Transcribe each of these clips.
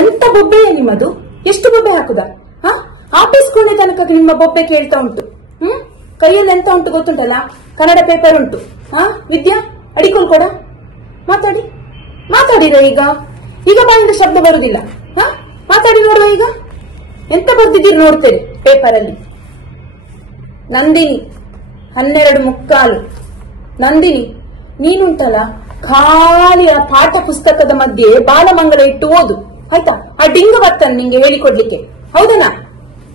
ಎಂತ ಬೊಬ್ಬೆಯೇ ನಿಮ್ಮದು? ಎಷ್ಟು ಬೊಬ್ಬೆ ಹಾಕುದ? ಆಫೀಸ್ ಕೋಣೆ ತನಕ ನಿಮ್ಮ ಬೊಬ್ಬೆ ಕೇಳ್ತಾ ಉಂಟು. ಕೈಯಲ್ಲಿ ಎಂತ ಉಂಟು ಗೊತ್ತುಂಟಲ್ಲ? ಕನ್ನಡ ಪೇಪರ್ ಉಂಟು. ವಿದ್ಯಾ ಅಡಿಕೊಲ್ ಕೊಡ. ಮಾತಾಡಿರ ಈಗ ಬಾಯಿಂದ ಶಬ್ದ ಬರುದಿಲ್ಲ. ಮಾತಾಡಿ ನೋಡುವ. ಈಗ ಎಂತ ಬರ್ದಿದ್ದೀರಿ ನೋಡ್ತೇನೆ ಪೇಪರ್ ಅಲ್ಲಿ. ನಂದಿನಿ 12:45. ನಂದಿನಿ, ನೀನುಂಟಲ್ಲ ಖಾಲಿ ಆ ಪಾಠ ಪುಸ್ತಕದ ಮಧ್ಯೆ ಬಾಲಮಂಗಲ ಇಟ್ಟು ಓದು, ಆಯ್ತಾ? ಆ ಡಿಂಗ ಬರ್ತಾನೆ ನಿಂಗೆ ಹೇಳಿಕೊಡ್ಲಿಕ್ಕೆ, ಹೌದನಾ?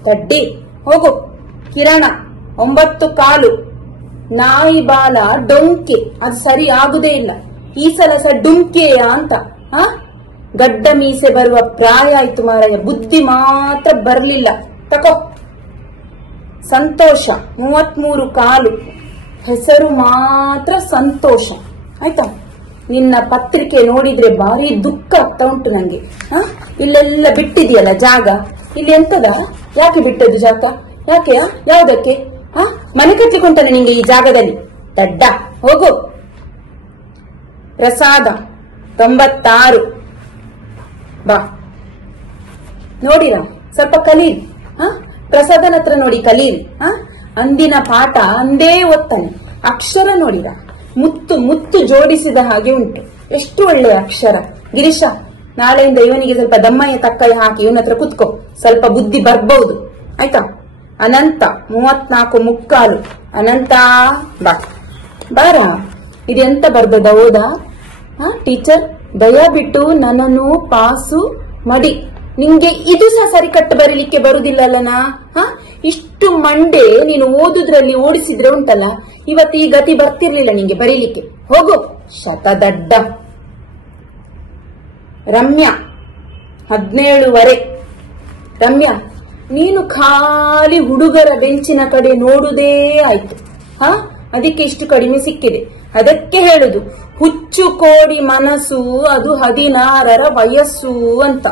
ತಡ್ಡಿ ಹೋಗು. ಕಿರಣ 9:15. ನಾಯಿ ಬಾಲ ಡೊಂಕೆ, ಅದು ಸರಿ ಆಗುದೇ ಇಲ್ಲ. ಈ ಸಲ ಡುಂಕೆಯ ಅಂತ. ಗಡ್ಡ ಮೀಸೆ ಬರುವ ಪ್ರಾಯ ಆಯ್ತು ಮಾರಾಯ, ಬುದ್ಧಿ ಮಾತ್ರ ಬರ್ಲಿಲ್ಲ. ತಕೋ. ಸಂತೋಷ 33:15. ಹೆಸರು ಮಾತ್ರ ಸಂತೋಷ, ಆಯ್ತಾ? ನಿನ್ನ ಪತ್ರಿಕೆ ನೋಡಿದ್ರೆ ಭಾರಿ ದುಃಖ ಆಗ್ತಾ ಉಂಟು ನಂಗೆ. ಇಲ್ಲೆಲ್ಲ ಬಿಟ್ಟಿದೆಯಲ್ಲ ಜಾಗ, ಇಲ್ಲಿ ಎಂತದ? ಯಾಕೆ ಬಿಟ್ಟದ್ದು ಜಾಗ? ಯಾಕೆ? ಯಾವುದಕ್ಕೆ? ಮನೆ ಕಟ್ಲಿಕ್ಕುಂಟಾನೆ ನಿಂಗೆ ಈ ಜಾಗದಲ್ಲಿ? ದಡ್ಡ ಹೋಗು. ಪ್ರಸಾದ 96. ಬಾ ನೋಡಿರ, ಸ್ವಲ್ಪ ಕಲೀರಿ. ಪ್ರಸಾದನ ಹತ್ರ ನೋಡಿ ಕಲೀರಿ. ಅಂದಿನ ಪಾಠ ಅಂದೇ ಓದ್ತಾನೆ. ಅಕ್ಷರ ನೋಡಿರ, ಮುತ್ತು ಮುತ್ತು ಜೋಡಿಸಿದ ಹಾಗೆ ಉಂಟು. ಎಷ್ಟು ಒಳ್ಳೆಯ ಅಕ್ಷರ. ಗಿರೀಶ, ನಾಳೆಯಿಂದ ಇವನಿಗೆ ಸ್ವಲ್ಪ ದಮ್ಮಯ್ಯ ತಕ್ಕಯ್ಯ ಹಾಕಿ ಇವನ ಹತ್ರ ಕುತ್ಕೋ, ಸ್ವಲ್ಪ ಬುದ್ಧಿ ಬರ್ಬಹುದು, ಆಯ್ತಾ? ಅನಂತ 34:45. ಅನಂತ ಬಾರ. ಇದೆಂತ ಬರ್ದದ ಓದ? ಟೀಚರ್ ದಯವಿಟ್ಟು ನನ್ನನ್ನು ಪಾಸು ಮಾಡಿ. ನಿಂಗೆ ಇದು ಸಹ ಸರಿ ಕಟ್ಟು ಬರೀಲಿಕ್ಕೆ ಬರುದಿಲ್ಲಲ್ಲನಾ? ಇಷ್ಟು ಮಂಡೆ ನೀನು ಓದುದ್ರಲ್ಲಿ ಓಡಿಸಿದ್ರೆ ಉಂಟಲ್ಲ, ಇವತ್ತು ಈ ಗತಿ ಬರ್ತಿರ್ಲಿಲ್ಲ ನಿಂಗೆ ಬರೀಲಿಕ್ಕೆ. ಹೋಗು ಶತದಡ್ಡ. ರಮ್ಯಾ 17:15. ರಮ್ಯಾ, ನೀನು ಖಾಲಿ ಹುಡುಗರ ಬೆಂಚಿನ ಕಡೆ ನೋಡುವುದೇ ಆಯ್ತು. ಅದಕ್ಕೆ ಇಷ್ಟು ಕಡಿಮೆ ಸಿಕ್ಕಿದೆ. ಅದಕ್ಕೆ ಹೇಳುದು, ಹುಚ್ಚು ಕೋಡಿ ಮನಸ್ಸು ಅದು 16ರ ವಯಸ್ಸು ಅಂತ.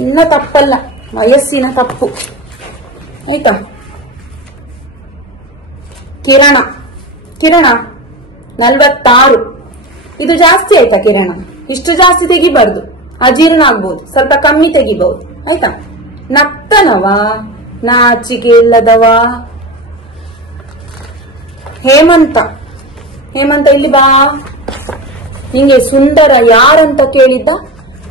ಇನ್ನ ತಪ್ಪಲ್ಲ, ವಯಸ್ಸಿನ ತಪ್ಪು, ಆಯ್ತಾ? ಕಿರಣ 46. ಇದು ಜಾಸ್ತಿ ಆಯ್ತಾ ಕಿರಣ? ಇಷ್ಟು ಜಾಸ್ತಿ ತೆಗಿಬಾರ್ದು, ಅಜೀರ್ಣ ಆಗ್ಬಹುದು. ಸ್ವಲ್ಪ ಕಮ್ಮಿ ತೆಗಿಬಹುದು, ಆಯ್ತಾ? ನಕ್ತನವ, ನಾಚಿಕೆ ಇಲ್ಲದವ. ಹೇಮಂತ ಇಲ್ಲಿ ಬಾ. ನಿಂಗೆ ಸುಂದರ ಯಾರಂತ ಕೇಳಿದ್ದ?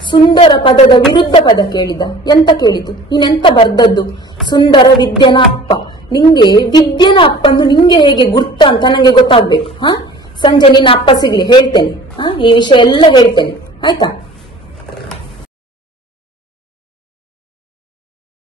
ಸುಂದರ ಪದದ ವಿರುದ್ಧ ಪದ ಕೇಳಿದ. ಎಂತ ಕೇಳಿತು? ನೀನೆಂತ ಬರ್ದದ್ದು? ಸುಂದರ ವಿದ್ಯನ ಅಪ್ಪ. ನಿಂಗೆ ವಿದ್ಯನ ಅಪ್ಪಂದು ನಿಂಗೆ ಹೇಗೆ ಗುರ್ತ ಅಂತ ನಂಗೆ ಗೊತ್ತಾಗ್ಬೇಕು. ಸಂಜೆ ನಿನ್ನ ಅಪ್ಪ ಸಿಗ್ಲಿ, ಹೇಳ್ತೇನೆ. ಈ ವಿಷಯ ಎಲ್ಲ ಹೇಳ್ತೇನೆ, ಆಯ್ತಾ?